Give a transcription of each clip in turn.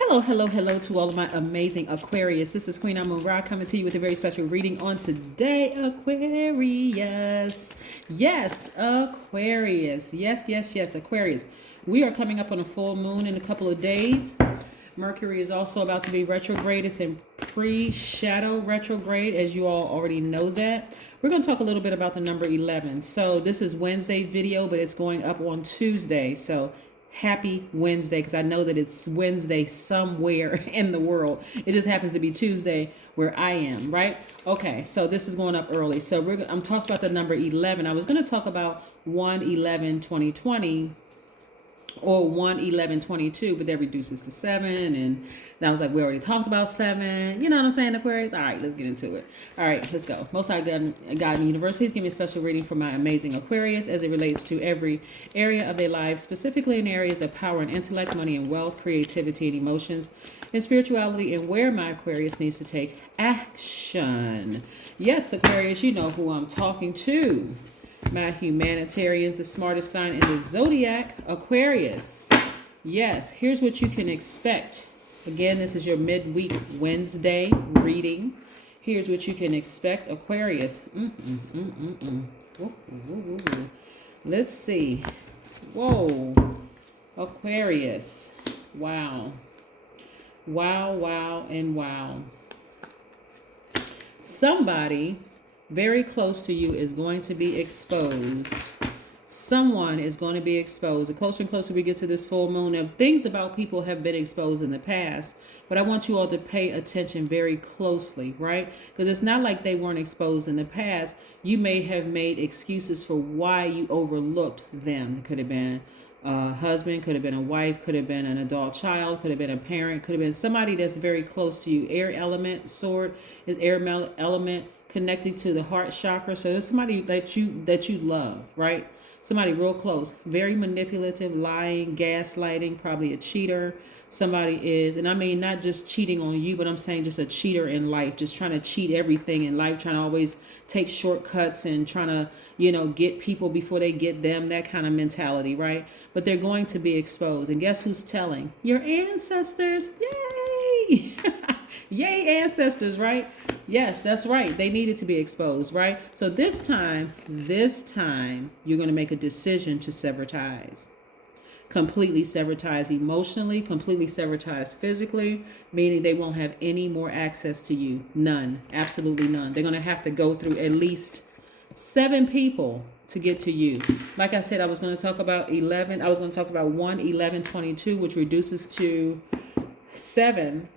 Hello, hello, hello to all of my amazing Aquarius. This is Queen Amun Ra coming to you with a very special reading on today, Aquarius. Yes, Aquarius. Yes, Aquarius. We are coming up on a full moon in a couple of days. Mercury is also about to be retrograde. It's in pre-shadow retrograde, as you all already know that. We're going to talk a little bit about the number 11. So this is Wednesday video, but it's going up on Tuesday. So happy Wednesday, because I know that it's Wednesday somewhere in the world. It just happens to be Tuesday where I am, right? Okay, so this is going up early. So I'm talking about the number 11. I was going to talk about 1/11/2020 or 1/11/22, but that reduces to 7, and I was like, we already talked about 7. You know what I'm saying, Aquarius? All right, let's get into it. All right, let's go. Most High God in the universe, please give me a special reading for my amazing Aquarius as it relates to every area of their life, specifically in areas of power and intellect, money and wealth, creativity and emotions, and spirituality, and where my Aquarius needs to take action. Yes, Aquarius, you know who I'm talking to. My humanitarians, the smartest sign in the Zodiac, Aquarius. Yes, here's what you can expect. Again, this is your midweek Wednesday reading. Here's what you can expect, Aquarius. Let's see. Whoa. Aquarius. Wow. Wow, and wow. Somebody very close to you is going to be exposed. Someone is going to be exposed. The closer and closer we get to this full moon, now, things about people have been exposed in the past, but I want you all to pay attention very closely, right? Because it's not like they weren't exposed in the past. You may have made excuses for why you overlooked them. It could have been a husband, could have been a wife, could have been an adult child, could have been a parent, could have been somebody that's very close to you. Air element, sword is air element, connected to the heart chakra. So there's somebody that you love, right? Somebody real close, very manipulative, lying, gaslighting, probably a cheater. Somebody is, and I mean not just cheating on you, but I'm saying just a cheater in life, just trying to cheat everything in life, trying to always take shortcuts and trying to, get people before they get them, that kind of mentality, right? But they're going to be exposed. And guess who's telling? Your ancestors. Yay! Yay, ancestors, right? Yes, that's right. They needed to be exposed, right? So this time, you're going to make a decision to sever ties. Completely sever ties emotionally, completely sever ties physically, meaning they won't have any more access to you. None. Absolutely none. They're going to have to go through at least 7 people to get to you. Like I said, I was going to talk about 11. I was going to talk about 1/11/22, which reduces to 7.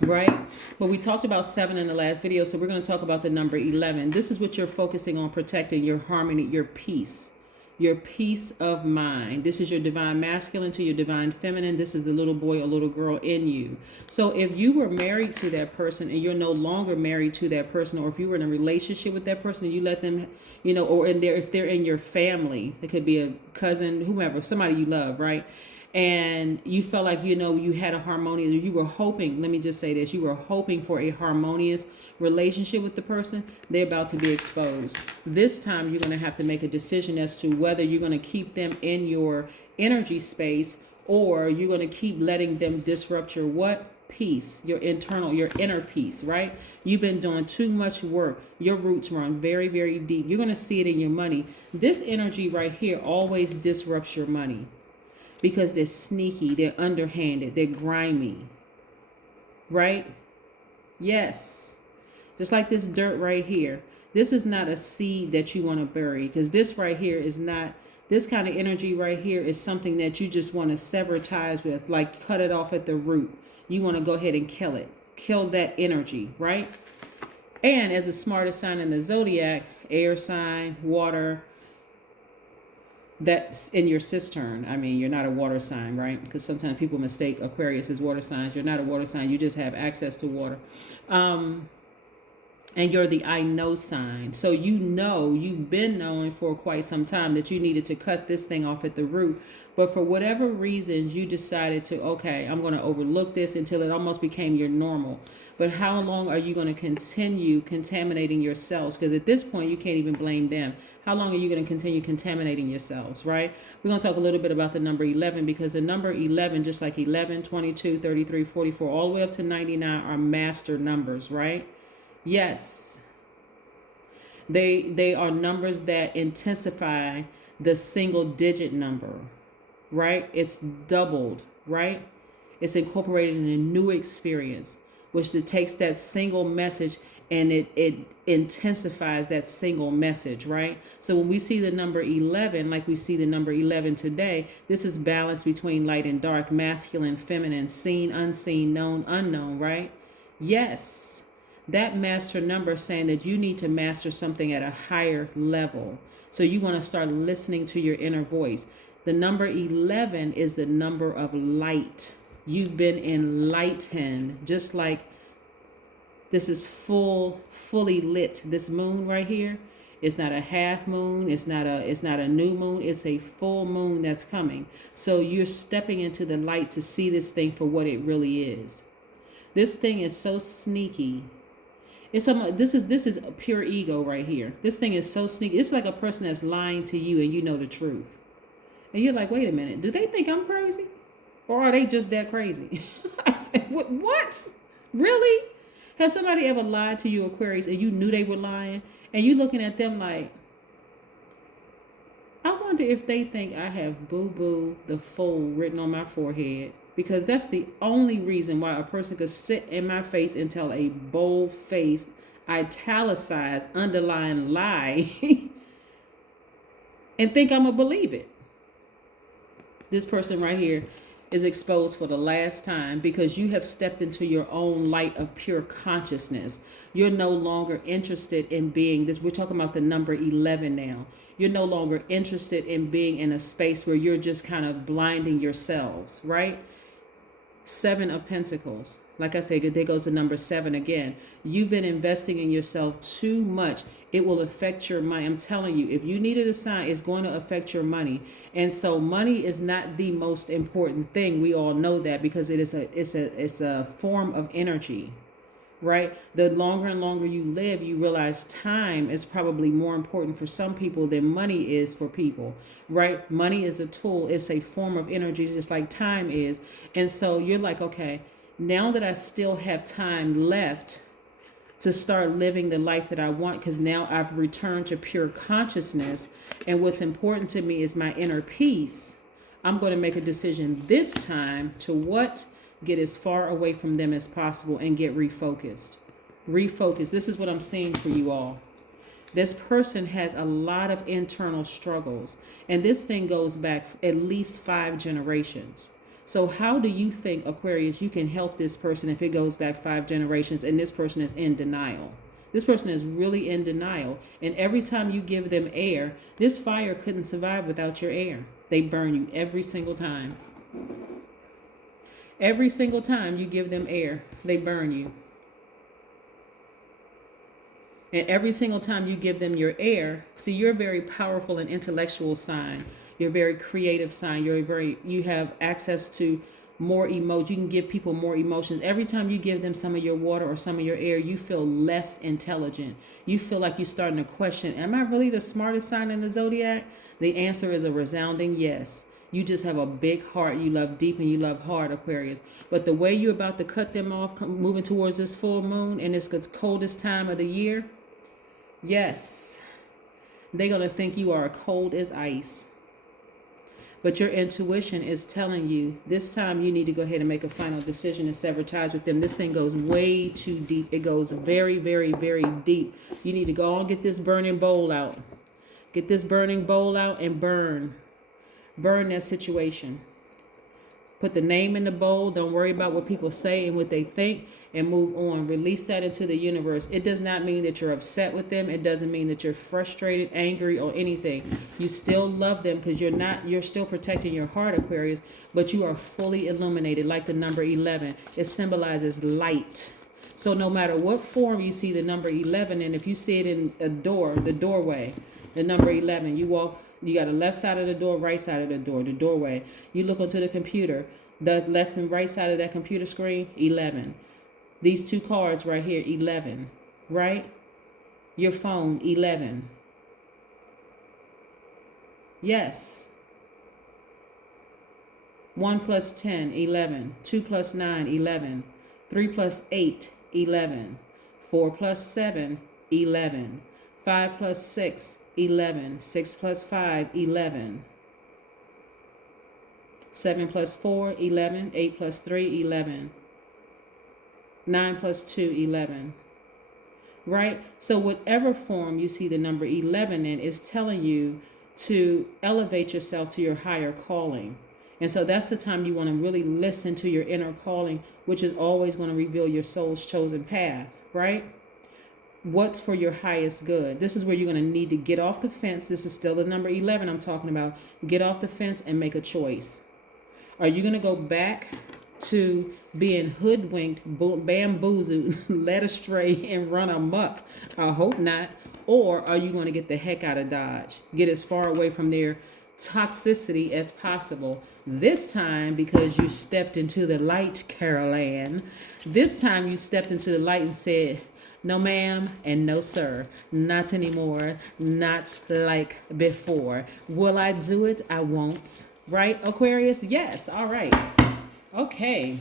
Right? But we talked about 7 in the last video, so we're going to talk about the number 11. This is what you're focusing on, protecting your harmony, your peace of mind. This is your divine masculine to your divine feminine. This is the little boy or little girl in you. So if you were married to that person and you're no longer married to that person, or if you were in a relationship with that person and you let them, or if they're in your family, it could be a cousin, whomever, somebody you love, right? And you felt like, you had a harmonious, you were hoping, let me just say this, you were hoping for a harmonious relationship with the person. They're about to be exposed. This time you're going to have to make a decision as to whether you're going to keep them in your energy space, or you're going to keep letting them disrupt your what? Peace, your inner peace, right? You've been doing too much work. Your roots run very, very deep. You're going to see it in your money. This energy right here always disrupts your money, because they're sneaky, they're underhanded, they're grimy, right? Yes. Just like this dirt right here. This is not a seed that you want to bury, because this right here is not, this kind of energy right here is something that you just want to sever ties with, like cut it off at the root. You want to go ahead and kill it. Kill that energy, right? And as the smartest sign in the Zodiac, air sign, water, that's in your cistern. I mean, you're not a water sign, right? Because sometimes people mistake Aquarius as water signs. You're not a water sign. You just have access to water. And you're the I know sign. So you've been knowing for quite some time that you needed to cut this thing off at the root. But for whatever reasons, you decided to, okay, I'm going to overlook this until it almost became your normal. But how long are you going to continue contaminating yourselves? Because at this point, you can't even blame them. How long are you going to continue contaminating yourselves, right? We're going to talk a little bit about the number 11, because the number 11, just like 11, 22, 33, 44, all the way up to 99 are master numbers, right? Yes. They are numbers that intensify the single digit number, right? It's doubled, right? It's incorporated in a new experience, which it takes that single message and it intensifies that single message, right? So when we see the number 11, like we see the number 11 today, this is balance between light and dark, masculine, feminine, seen, unseen, known, unknown, right? Yes, that master number is saying that you need to master something at a higher level. So you want to start listening to your inner voice. The number 11 is the number of light. You've been enlightened, just like this is fully lit. This moon right here, it's not a half moon, it's not a new moon, it's a full moon that's coming. So you're stepping into the light to see this thing for what it really is. This thing is so sneaky. This is a pure ego right here. This thing is so sneaky. It's like a person that's lying to you and you know the truth. And you're like, wait a minute, do they think I'm crazy? Or are they just that crazy? I said, what? Really? Has somebody ever lied to you, Aquarius, and you knew they were lying? And you looking at them like, I wonder if they think I have boo-boo the fold written on my forehead. Because that's the only reason why a person could sit in my face and tell a bold-faced, italicized, underlying lie and think I'm going to believe it. This person right here is exposed for the last time because you have stepped into your own light of pure consciousness. You're no longer interested in being this. We're talking about the number 11 now. You're no longer interested in being in a space where you're just kind of blinding yourselves, right? 7 of Pentacles. Like I said, there goes the number 7 again. You've been investing in yourself too much. It will affect your money. I'm telling you, if you needed a sign, it's going to affect your money. And so money is not the most important thing. We all know that because it's a form of energy, right? The longer and longer you live, you realize time is probably more important for some people than money is for people, right? Money is a tool. It's a form of energy, just like time is. And so you're like, okay, now that I still have time left to start living the life that I want, because now I've returned to pure consciousness, and what's important to me is my inner peace, I'm going to make a decision this time to get as far away from them as possible and get refocused. This is what I'm seeing for you all. This person has a lot of internal struggles, and this thing goes back at least 5 generations. So how do you think, Aquarius, you can help this person if it goes back 5 generations and this person is in denial? This person is really in denial. And every time you give them air, this fire couldn't survive without your air. They burn you every single time. Every single time you give them air, they burn you. And every single time you give them your air, see, you're a very powerful and intellectual sign. You're a very creative sign. You have access to more emotions. You can give people more emotions. Every time you give them some of your water or some of your air, you feel less intelligent. You feel like you're starting to question, am I really the smartest sign in the Zodiac? The answer is a resounding yes. You just have a big heart. You love deep and you love hard, Aquarius. But the way you're about to cut them off, moving towards this full moon and it's the coldest time of the year, yes, they're going to think you are cold as ice. But your intuition is telling you this time you need to go ahead and make a final decision and sever ties with them. This thing goes way too deep. It goes very, very, very deep. You need to go and get this burning bowl out. Get this burning bowl out and burn. Burn that situation. Put the name in the bowl. Don't worry about what people say and what they think, and move on. Release that into the universe. It does not mean that you're upset with them. It doesn't mean that you're frustrated, angry, or anything. You still love them because you're still protecting your heart, Aquarius, but you are fully illuminated like the number 11. It symbolizes light. So no matter what form you see the number 11 in, if you see it in a door, the doorway, the number 11, you walk You got a left side of the door, right side of the door, the doorway. You look onto the computer, the left and right side of that computer screen, 11. These two cards right here, 11, right? Your phone, 11. Yes. 1 plus 10, 11. 2 plus 9, 11. 3 plus 8, 11. 4 plus 7, 11. 5 plus 6, 11. 6 plus 5, 11. 7 plus 4, 11. 8 plus 3, 11. 9 plus 2, 11. Right? So whatever form you see the number 11 in is telling you to elevate yourself to your higher calling. And so that's the time you want to really listen to your inner calling, which is always going to reveal your soul's chosen path, right? What's for your highest good? This is where you're going to need to get off the fence. This is still the number 11 I'm talking about. Get off the fence and make a choice. Are you going to go back to being hoodwinked, bamboozled, led astray, and run amok? I hope not. Or are you going to get the heck out of Dodge? Get as far away from their toxicity as possible. This time, because you stepped into the light, Carol Ann, this time you stepped into the light and said, no ma'am and no sir, not anymore, not like before. Will I do it? I won't. Right, Aquarius? Yes. All right. Okay.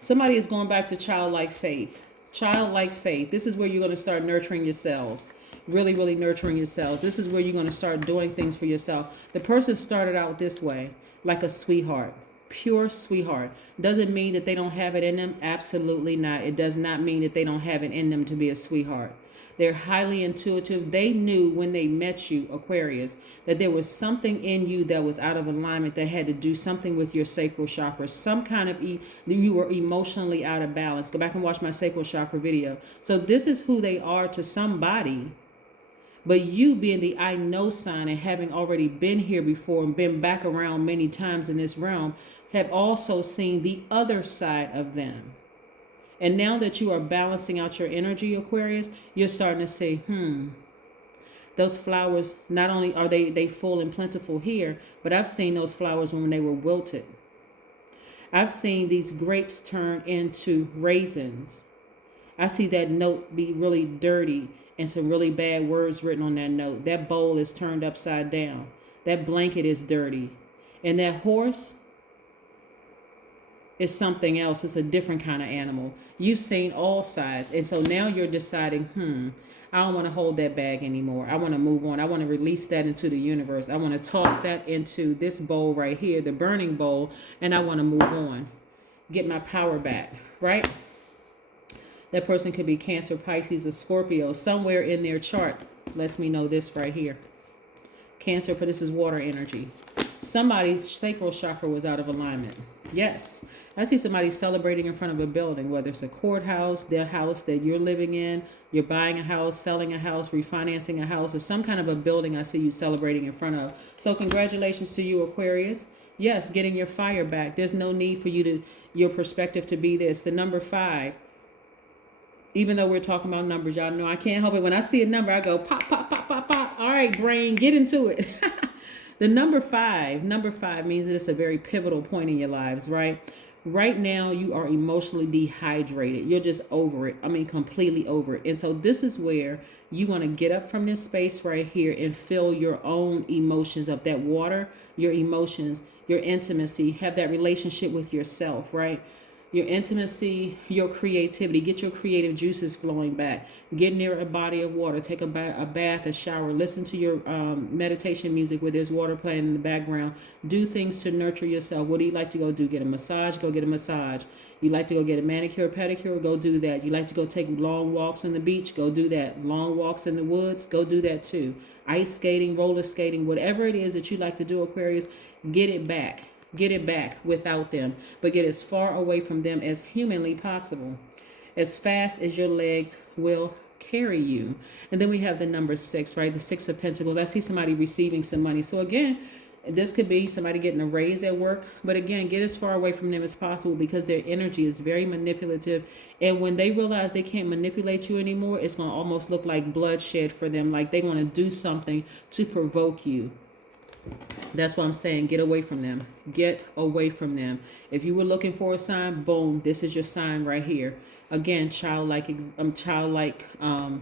Somebody is going back to childlike faith. Childlike faith. This is where you're going to start nurturing yourselves. Really, really nurturing yourselves. This is where you're going to start doing things for yourself. The person started out this way, like a sweetheart. Pure sweetheart. Doesn't mean that they don't have it in them. Absolutely not. It does not mean that they don't have it in them to be a sweetheart. They're highly intuitive. They knew when they met you, Aquarius, that there was something in you that was out of alignment, that had to do something with your sacral chakra. Some kind of, you were emotionally out of balance. Go back and watch my sacral chakra video. So this is who they are to somebody. But you being the I know sign and having already been here before and been back around many times in this realm, have also seen the other side of them. And now that you are balancing out your energy, Aquarius, you're starting to say, those flowers, not only are they full and plentiful here, but I've seen those flowers when they were wilted. I've seen these grapes turn into raisins. I see that note be really dirty and some really bad words written on that note. That bowl is turned upside down. That blanket is dirty. And that horse is something else. It's a different kind of animal. You've seen all sides. And so now you're deciding, I don't want to hold that bag anymore. I want to move on. I want to release that into the universe. I want to toss that into this bowl right here, the burning bowl, and I want to move on. Get my power back, right? That person could be Cancer, Pisces, or Scorpio. Somewhere in their chart lets me know this right here. Cancer, but this is water energy. Somebody's sacral chakra was out of alignment. Yes. I see somebody celebrating in front of a building, whether it's a courthouse, their house that you're living in, you're buying a house, selling a house, refinancing a house, or some kind of a building I see you celebrating in front of. So congratulations to you, Aquarius. Yes, getting your fire back. There's no need for your perspective to be this. The number 5, even though we're talking about numbers, y'all know I can't help it. When I see a number, I go pop, pop, pop, pop, pop. All right, brain, get into it. The number 5 means that it's a very pivotal point in your lives, right? Right now, you are emotionally dehydrated. You're just over it. I mean, completely over it. And so this is where you want to get up from this space right here and fill your own emotions up. That water, your emotions, your intimacy, have that relationship with yourself, right? Your intimacy, your creativity, get your creative juices flowing back. Get near a body of water, take a bath, a shower, listen to your meditation music where there's water playing in the background. Do things to nurture yourself. What do you like to go do? Get a massage? Go get a massage. You like to go get a manicure, pedicure? Go do that. You like to go take long walks on the beach? Go do that. Long walks in the woods? Go do that too. Ice skating, roller skating, whatever it is that you like to do, Aquarius, get it back. Get it back without them, but get as far away from them as humanly possible, as fast as your legs will carry you. And then we have the number 6, right? The 6 of Pentacles. I see somebody receiving some money. So again, This could be somebody getting a raise at work, but again, get as far away from them as possible because their energy is very manipulative. And when they realize they can't manipulate you anymore, it's going to almost look like bloodshed for them, like they want to do something to provoke you. That's what I'm saying. Get away from them. Get away from them. If you were looking for a sign, boom, this is your sign right here. Again, childlike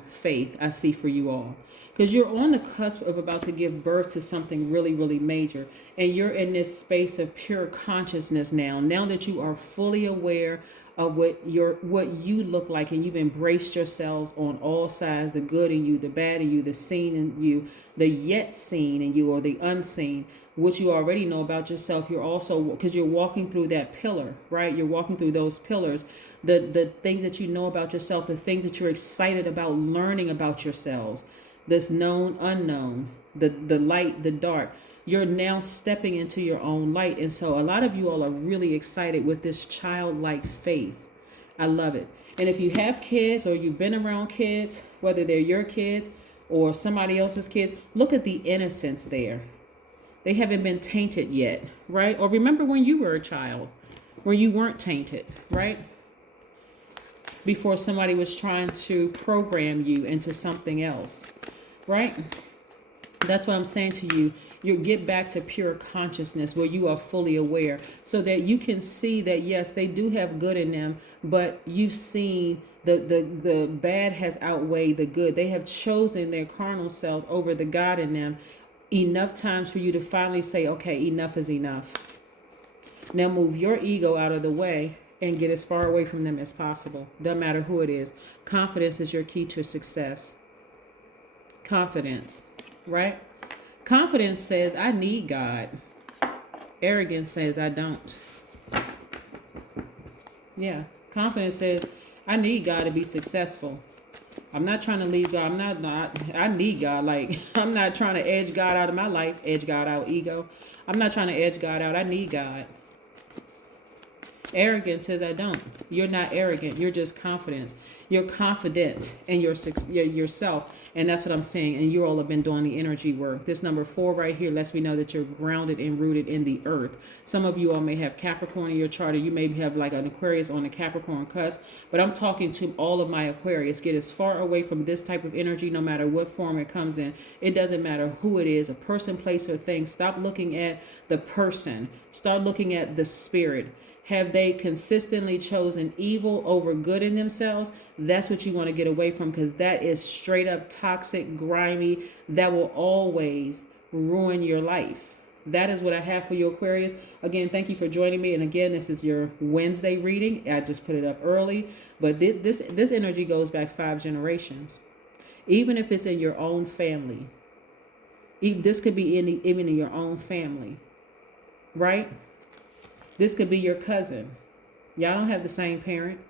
faith I see for you all. Because you're on the cusp of about to give birth to something really, really major. And you're in this space of pure consciousness now. Now that you are fully aware of what you look like, and you've embraced yourselves on all sides, the good in you, the bad in you, the seen in you, the yet seen in you, or the unseen, which you already know about yourself. You're also, because you're walking through that pillar, right? You're walking through those pillars, the things that you know about yourself, the things that you're excited about learning about yourselves, this known, unknown, the light, the dark. You're now stepping into your own light. And so a lot of you all are really excited with this childlike faith. I love it. And if you have kids or you've been around kids, whether they're your kids or somebody else's kids, look at the innocence there. They haven't been tainted yet, right? Or remember when you were a child, where you weren't tainted, right? Before somebody was trying to program you into something else, right? That's what I'm saying to you. You get back to pure consciousness where you are fully aware, so that you can see that, yes, they do have good in them, but you've seen the bad has outweighed the good. They have chosen their carnal selves over the God in them enough times for you to finally say, okay, enough is enough. Now move your ego out of the way and get as far away from them as possible. Doesn't matter who it is. Confidence is your key to success. Confidence, right? Confidence says, I need God. Arrogance says, I don't. Yeah. Confidence says, I need God to be successful. I'm not trying to leave God. I need God. Like, I'm not trying to edge God out of my life. Edge God out, ego. I'm not trying to edge God out. I need God. Arrogance says, I don't. You're not arrogant. You're just confident. You're confident in yourself. And that's what I'm saying. And you all have been doing the energy work. This number 4 right here lets me know that you're grounded and rooted in the earth. Some of you all may have Capricorn in your chart, or you may have like an Aquarius on the Capricorn cusp. But I'm talking to all of my Aquarius. Get as far away from this type of energy, no matter what form it comes in. It doesn't matter who it is, a person, place, or thing. Stop looking at the person. Start looking at the spirit. Have they consistently chosen evil over good in themselves? That's what you want to get away from, because that is straight up toxic, grimy. That will always ruin your life. That is what I have for you, Aquarius. Again, thank you for joining me. And again, this is your Wednesday reading. I just put it up early. But this energy goes back 5 generations. Even if it's in your own family. This could be even in your own family. Right? This could be your cousin. Y'all don't have the same parent.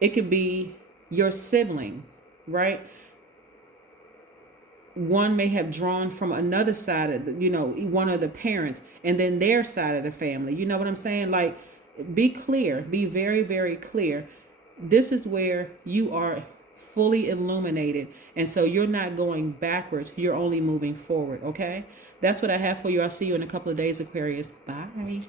It could be your sibling, right? One may have drawn from another side of one of the parents, and then their side of the family. You know what I'm saying? Like, be clear. Be very, very clear. This is where you are fully illuminated. And so you're not going backwards. You're only moving forward. Okay. That's what I have for you. I'll see you in a couple of days, Aquarius. Bye.